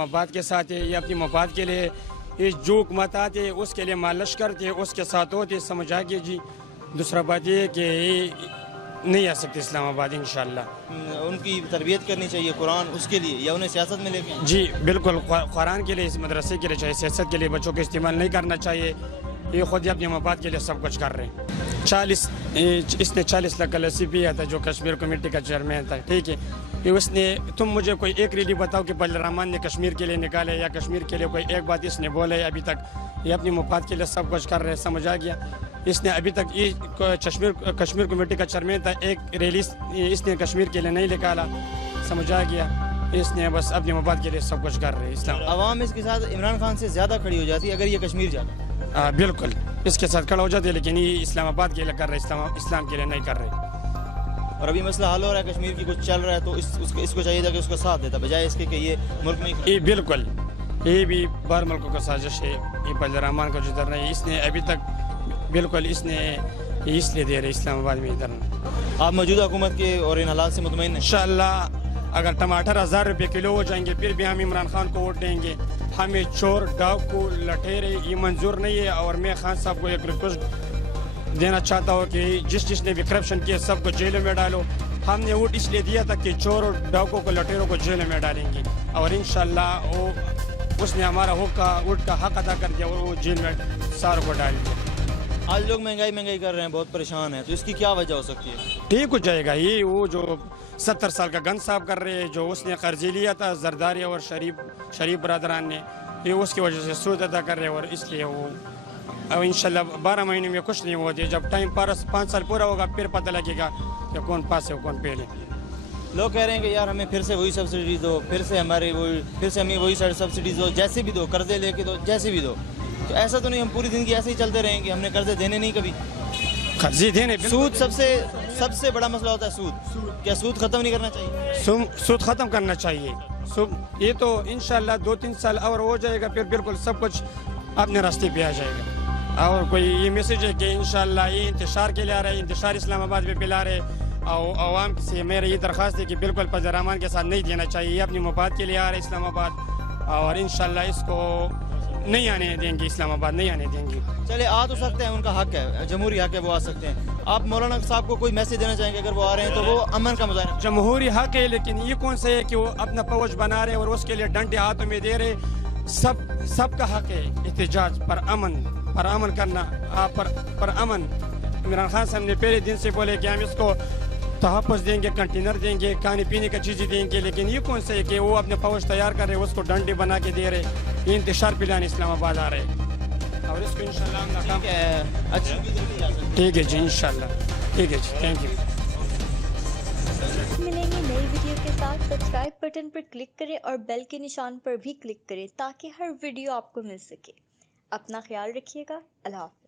आबाद के साथ है, ये अपनी मफाद के लिए ये जोक मत आते, उसके लिए मालिश करते, उसके साथ होते, समझ आ गया जी। दूसरा बात ये कि नहीं आ सकते इस्लामाबाद इंशाल्लाह। उनकी तरबियत करनी चाहिए कुरान उसके लिए, या उन्हें सियासत में लेके आएं? जी बिल्कुल, कुरान के लिए, इस मदरसे के लिए चाहिए, सियासत के लिए बच्चों को इस्तेमाल नहीं करना चाहिए। ये खुद ही अपने मफाद के लिए सब कुछ कर रहे हैं। 40 इसने 40 लाख का लस्सी पिया था, जो कश्मीर कमेटी का चेयरमैन था, ठीक है। ये उसने, तुम मुझे कोई एक रैली बताओ कि बलरामान ने कश्मीर के लिए निकाले, या कश्मीर के लिए कोई एक बात इसने बोले अभी तक। ये अपनी मफाद के लिए सब कुछ कर रहे हैं, समझ आ गया। इसने अभी तक ये कश्मीर कमेटी का चेयरमैन था, एक रैली इसने कश्मीर के लिए नहीं निकाला, समझ आ गया। इसने बस अपने मफाद के लिए सब कुछ कर रहे हैं। इस्लाम अवाम इसके साथ इमरान खान से ज़्यादा खड़ी हो जाती है अगर ये कश्मीर जाता। बिल्कुल इसके साथ खड़ा हो जाते हैं, लेकिन ये इस्लामाबाद के लिए कर रहे, इस्लाम के लिए नहीं कर रहे। और अभी मसला हल हो रहा है, कश्मीर की कुछ चल रहा है, तो इसको चाहिए था कि उसका साथ देता, बजाय इसके कि ये मुल्क में ये बिल्कुल, ये भी बाहर मुल्कों का साजिश है। ये बलरामान को जिधर नहीं, इसने अभी तक बिल्कुल इसने इसलिए दे रहे इस्लामाबाद में इधर। आप मौजूदा हुकूमत के और इन हालात से मुतमईन हैं? इंशाअल्लाह अगर टमाटर 1000 रुपये किलो हो जाएंगे, फिर भी हम इमरान खान को वोट देंगे। हमें चोर, डाकू, लटेरे ये मंजूर नहीं है। और मैं खान साहब को एक रिक्वेस्ट देना चाहता हूँ कि जिसने भी करप्शन किया सबको जेलों में डालो। हमने वोट इसलिए दिया था कि चोर और डाकू को, लटेरों को जेलों में डालेंगे, और इंशाअल्लाह वो उसने हमारा वोट का हक अदा कर दिया और वो जेल में सारों को डाल दिया। आज लोग महंगाई कर रहे हैं, बहुत परेशान हैं, तो इसकी क्या वजह हो सकती है? ठीक हो जाएगा। ये वो जो 70 साल का गन साहब कर रहे हैं, जो उसने कर्जे लिया था जरदारी और शरीफ बरदरान ने, ये उसकी वजह से सूद अदा कर रहे हैं। और इसलिए वो अब इंशाल्लाह 12 महीने में कुछ नहीं होते, जब टाइम 5 साल पूरा होगा फिर पता लगेगा कि कौन पास है कौन पहले। लोग कह रहे हैं कि यार हमें फिर से वही सब्सिडीज दो, फिर से हमें वही सब्सिडीज दो, जैसे भी दो, कर्जे लेके दो, जैसे भी दो। तो ऐसा तो नहीं हम पूरी ज़िंदगी ऐसे ही चलते रहेंगे, हमने कर्जे देने नहीं कभी। कर्जे देने, सूद सबसे बड़ा मसला होता है सूद। क्या सूद ख़त्म नहीं करना चाहिए? सूद ख़त्म करना चाहिए। ये तो इंशाल्लाह 2-3 साल और हो जाएगा, फिर बिल्कुल सब कुछ अपने रास्ते पे आ जाएगा। और कोई ये मैसेज है कि इंशाल्लाह ये इंतशार के लिए आ रहा है, इंतशार इस्लामाबाद में फैला रहे। और आवाम से मेरी ये दरख्वास्त है कि बिल्कुल बलरामान के साथ नहीं देना चाहिए। ये अपनी मफाद के लिए आ रहा है इस्लामाबाद, और इंशाल्लाह इसको नहीं आने देंगे, इस्लामाबाद नहीं आने देंगे। चले आ तो सकते हैं, उनका हक है, जमहूरी हक है, वो आ सकते हैं। आप मौलाना साहब को कोई मैसेज देना चाहेंगे अगर वो आ रहे हैं तो? वो अमन का मुजाहरा, जमहूरी हक है, लेकिन ये कौन सा है कि वो अपना फौज बना रहे और उसके लिए डंडे हाथों में दे रहे। सबका हक है एहतजाज पर, अमन करना, पर अमन। इमरान खान साहब ने पहले दिन से बोले कि हम इसको तहफ़्फ़ुज़ देंगे, कंटेनर देंगे, खाने पीने की चीज़ें देंगे, लेकिन ये कौन सा है कि वो अपने फौज तैयार कर रहे, उसको डंडे बना के दे रहे। ये इंतशार पिलाने इस्लामाबाद आ रहे, और इसको इंशाल्लाह हम नाकाम। अच्छा ठीक है जी, इंशाल्लाह ठीक है जी, थैंक यू। मिलेंगे नई वीडियो के साथ। सब्सक्राइब बटन पर क्लिक करें और बेल के निशान पर भी क्लिक करें ताकि हर वीडियो आपको मिल सके। अपना ख्याल रखिएगा। अल्लाह हाफ़िज़।